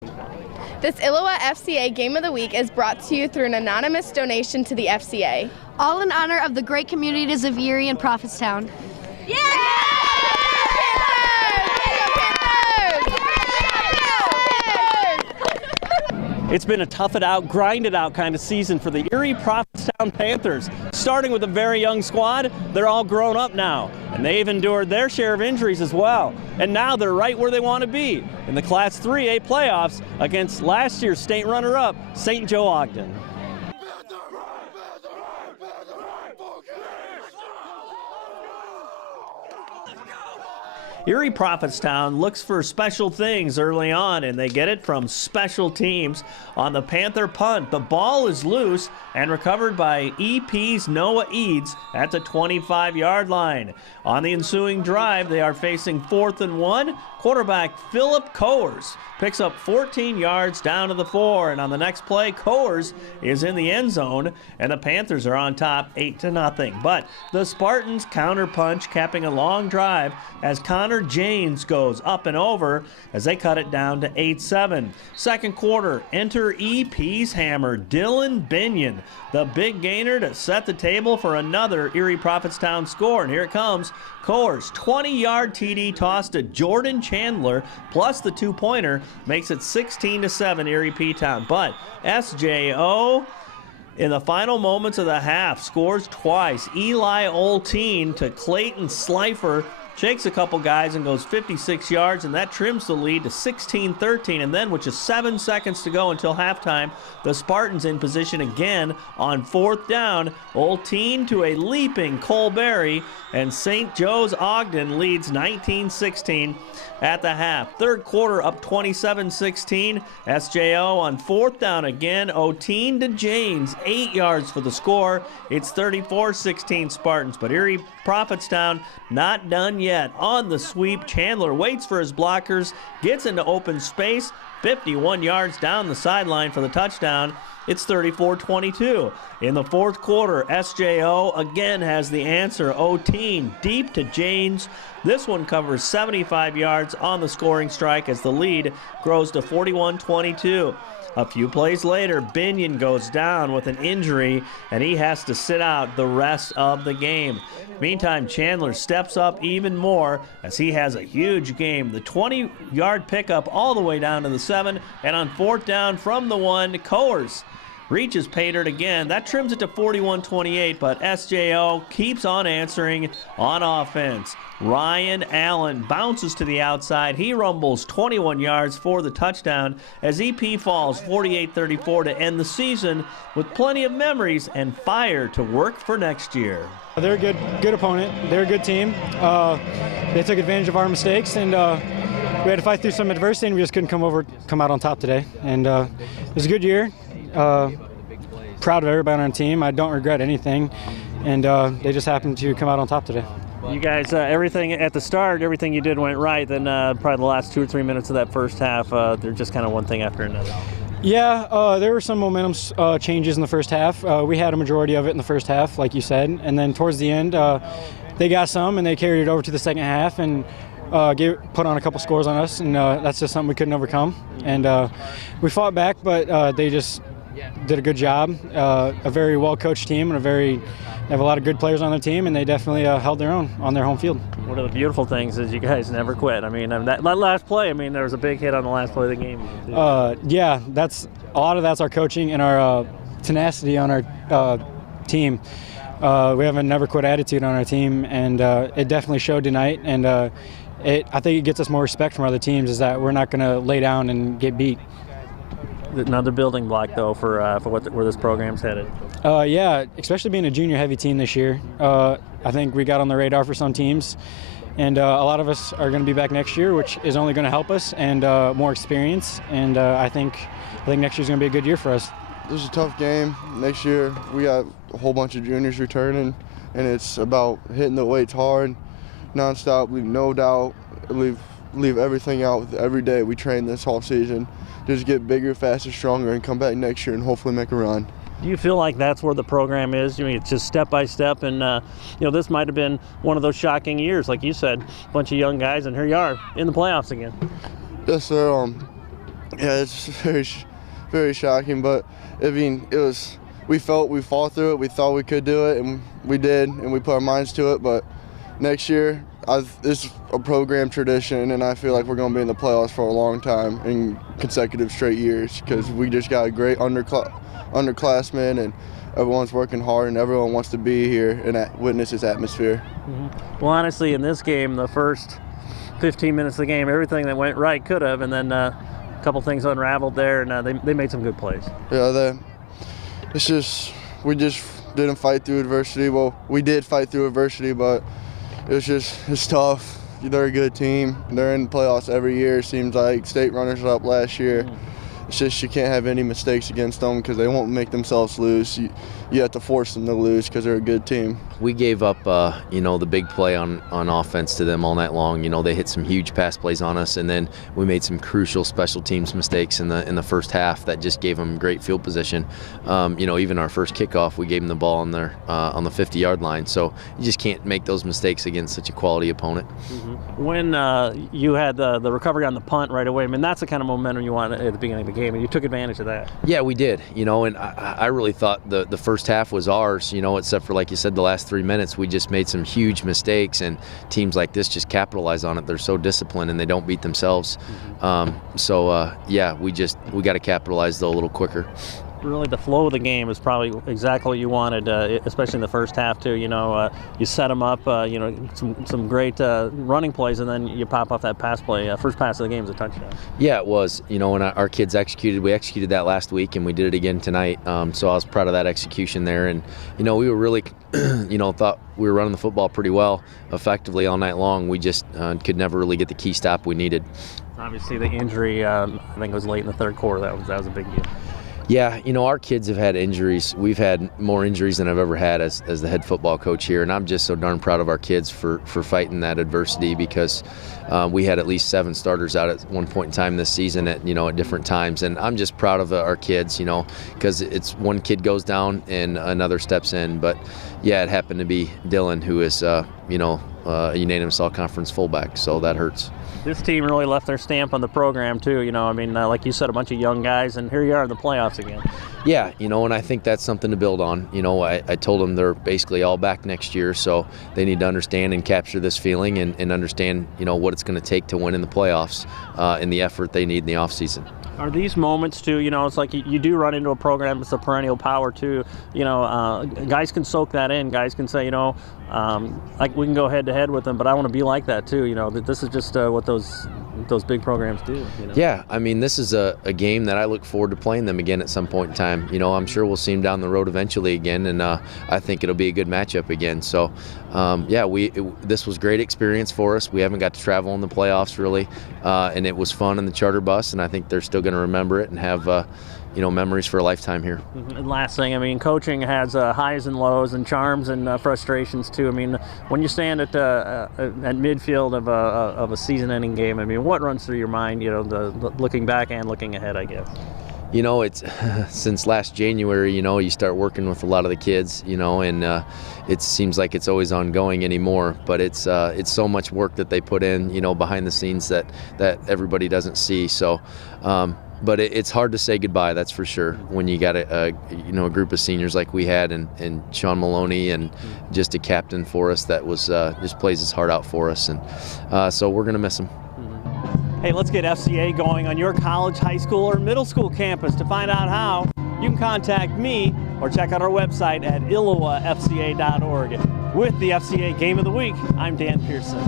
This ILLOWA FCA Game of the Week is brought to you through an anonymous donation to the FCA. All in honor of the great communities of Erie and Prophetstown. Yeah! It's been a tough it out, grind it out kind of season for the Erie-Prophetstown Panthers. Starting with a very young squad, they're all grown up now, and they've endured their share of injuries as well. And now they're right where they want to be, in the Class 3A playoffs against last year's state runner-up, St. Joe Ogden. Erie-Prophetstown looks for special things early on, and they get it from special teams. On the Panther punt, the ball is loose and recovered by EP's Noah Eads at the 25-yard line. On the ensuing drive, they are facing 4th and 1. Quarterback Philip Coers picks up 14 yards down to the 4, and on the next play, Coers is in the end zone, and the Panthers are on top 8-0. But the Spartans counterpunch, capping a long drive as Connor Janes goes up and over as they cut it down to 8-7. Second quarter, enter EP's hammer, Dylan Binion, the big gainer to set the table for another Erie-Prophetstown score. And here it comes. Coers, 20-yard TD toss to Jordan Chandler, plus the two-pointer, makes it 16-7 Erie-P-Town. But SJO, in the final moments of the half, scores twice. Eli Olteen to Clayton Slifer, shakes a couple guys and goes 56 yards, and that trims the lead to 16-13. And then, with just 7 seconds to go until halftime, the Spartans in position again on 4th down. Olteen to a leaping Cole Berry, and St. Joe's Ogden leads 19-16 at the half. Third quarter up 27-16. SJO on 4th down again. Olteen to James, 8 yards for the score. It's 34-16 Spartans, but Erie-Prophetstown not done yet. On the sweep, Chandler waits for his blockers, gets into open space, 51 yards down the sideline for the touchdown. It's 34-22. In the fourth quarter, SJO again has the answer. Olteen deep to James. This one covers 75 yards on the scoring strike as the lead grows to 41-22. A few plays later, Binion goes down with an injury, and he has to sit out the rest of the game. Meantime, Chandler steps up even more as he has a huge game. The 20-yard pickup all the way down to the 7, and on 4th down from the 1, Coers reaches pay dirt again. That trims it to 41-28, but SJO keeps on answering on offense. Ryan Allen bounces to the outside. He rumbles 21 yards for the touchdown as EP falls 48-34 to end the season with plenty of memories and fire to work for next year. They're a good opponent. They're a good team. They took advantage of our mistakes, and we had to fight through some adversity, and we just couldn't come out on top today. And it was a good year. Proud of everybody on our team. I don't regret anything, and they just happened to come out on top today. You guys, everything at the start, everything you did went right. Then probably the last 2 or 3 minutes of that first half, they're just kind of one thing after another. Yeah, there were some momentum changes in the first half. We had a majority of it in the first half, like you said, and then towards the end, they got some, and they carried it over to the second half and put on a couple scores on us, and that's just something we couldn't overcome. And we fought back, but they just did a good job. A very well-coached team, and they have a lot of good players on their team, and they definitely held their own on their home field. One of the beautiful things is you guys never quit. I mean, that last play, there was a big hit on the last play of the game. Yeah, a lot of that's our coaching and our tenacity on our team. We have a never quit attitude on our team, and it definitely showed tonight. And I think it gets us more respect from other teams, is that we're not going to lay down and get beat. Another building block, though, for where this program's headed. Yeah, especially being a junior-heavy team this year. I think we got on the radar for some teams, and a lot of us are going to be back next year, which is only going to help us, and more experience. And I think next year's going to be a good year for us. This is a tough game. Next year we got a whole bunch of juniors returning, and it's about hitting the weights hard, nonstop, leave no doubt, leave everything out every day. We train this whole season. Just get bigger, faster, stronger, and come back next year and hopefully make a run. Do you feel like that's where the program is? It's just step by step, and this might have been one of those shocking years, like you said, a bunch of young guys, and here you are in the playoffs again. Yes, sir. Yeah, it's very shocking, but I mean, we fought through it. We thought we could do it, and we did, and we put our minds to it. But next year, this is a program tradition, and I feel like we're going to be in the playoffs for a long time in consecutive straight years because we just got a great underclassmen, and everyone's working hard, and everyone wants to be here and witness this atmosphere. Well, honestly, in this game, the first 15 minutes of the game, everything that went right could have, and then a couple things unraveled there, and they made some good plays. Yeah, we just didn't fight through adversity. Well, we did fight through adversity, but it's tough. They're a good team. They're in the playoffs every year. Seems like state runners-up last year. It's just you can't have any mistakes against them because they won't make themselves lose. You have to force them to lose because they're a good team. We gave up, the big play on offense to them all night long. They hit some huge pass plays on us, and then we made some crucial special teams mistakes in the first half that just gave them great field position. Even our first kickoff, we gave them the ball on the 50-yard line. So you just can't make those mistakes against such a quality opponent. When you had the recovery on the punt right away, I mean, that's the kind of momentum you want at the beginning of the game, and you took advantage of that. Yeah, we did. And I really thought the first half was ours. Except for, like you said, the last 3 minutes, we just made some huge mistakes, and teams like this just capitalize on it. They're so disciplined, and they don't beat themselves. We got to capitalize though a little quicker. Really, the flow of the game is probably exactly what you wanted, especially in the first half too. You set them up, some great running plays, and then you pop off that pass play. First pass of the game is a touchdown. Yeah, it was. And our kids we executed that last week, and we did it again tonight. So I was proud of that execution there. And we were really, thought we were running the football pretty well, effectively all night long. We just could never really get the key stop we needed. Obviously, the injury, I think it was late in the third quarter. That was a big deal. Yeah, our kids have had injuries. We've had more injuries than I've ever had as the head football coach here, and I'm just so darn proud of our kids for fighting that adversity because we had at least 7 starters out at one point in time this season at different times, and I'm just proud of our kids, because it's one kid goes down and another steps in. But yeah, it happened to be Dylan, who is a unanimous all-conference fullback, so that hurts. This team really left their stamp on the program too. Like you said, a bunch of young guys, and here you are in the playoffs again. Yeah, and I think that's something to build on. I told them they're basically all back next year, so they need to understand and capture this feeling and understand, what it's going to take to win in the playoffs and the effort they need in the offseason. Are these moments too, it's like you do run into a program that's a perennial power too. Guys can soak that in. Guys can say, like we can go head to head with them, but I want to be like that too. That this is just what those big programs do. Yeah, I mean, this is a game that I look forward to playing them again at some point in time. I'm sure we'll see them down the road eventually again, and I think it'll be a good matchup again. So, this was great experience for us. We haven't got to travel in the playoffs really, and it was fun in the charter bus, and I think they're still going to remember it and have memories for a lifetime here. And last thing, coaching has highs and lows and charms and frustrations too. When you stand at midfield of a season-ending game, what runs through your mind? The looking back and looking ahead, I guess. It's since last January, you start working with a lot of the kids, and it seems like it's always ongoing anymore, but it's so much work that they put in, behind the scenes that everybody doesn't see. So, but it's hard to say goodbye, that's for sure, when you got a group of seniors like we had, and Sean Maloney, and just a captain for us that was just plays his heart out for us, and so we're gonna miss him. Hey, let's get FCA going on your college, high school, or middle school campus. To find out how, you can contact me or check out our website at ILLOWAFCA.org. With the FCA Game of the Week, I'm Dan Pearson.